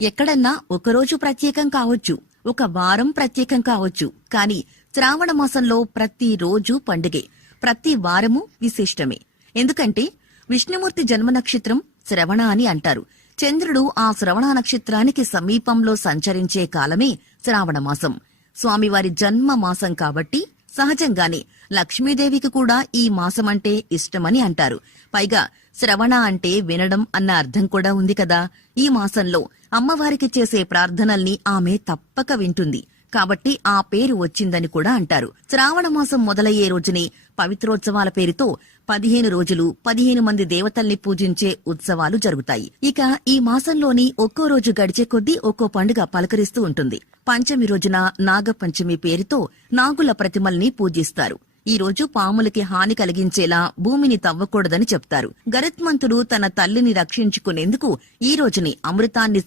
ఎక్కడన్నా ఒకరోజు ప్రత్యేకం కావచ్చు, ఒక వారం ప్రత్యేకం కావచ్చు, కాని శ్రావణ మాసంలో ప్రతి రోజు పండుగే, ప్రతి వారము విశిష్టమే. ఎందుకంటే విష్ణుమూర్తి జన్మ నక్షత్రం శ్రవణ అని అంటారు. చంద్రుడు ఆ శ్రవణ నక్షత్రానికి సమీపంలో సంచరించే కాలమే శ్రావణ మాసం. స్వామివారి జన్మ మాసం కాబట్టి సహజంగానే లక్ష్మీదేవికి కూడా ఈ మాసమంటే ఇష్టమని అంటారు. పైగా శ్రవణ అంటే వినడం అన్న అర్థం కూడా ఉంది కదా. ఈ మాసంలో అమ్మవారికి చేసే ప్రార్థనల్ని ఆమె తప్పక వింటుంది కాబట్టి ఆ పేరు వచ్చిందని కూడా అంటారు. శ్రావణ మాసం మొదలయ్యే రోజుని పవిత్రోత్సవాల పేరుతో 15 రోజులు 15 మంది దేవతల్ని పూజించే ఉత్సవాలు జరుగుతాయి. ఇక ఈ మాసంలోని ఒక్కో రోజు గడిచే కొద్దీ ఒక్కో పండుగ పలకరిస్తూ ఉంటుంది. పంచమి రోజున నాగపంచమి పేరుతో నాగుల ప్రతిమల్ని పూజిస్తారు. ఈ రోజు పాములకి హాని కలిగించేలా భూమిని తవ్వకూడదని చెప్తారు. గరుత్మంతుడు తన తల్లిని రక్షించుకునేందుకు ఈ రోజుని అమృతాన్ని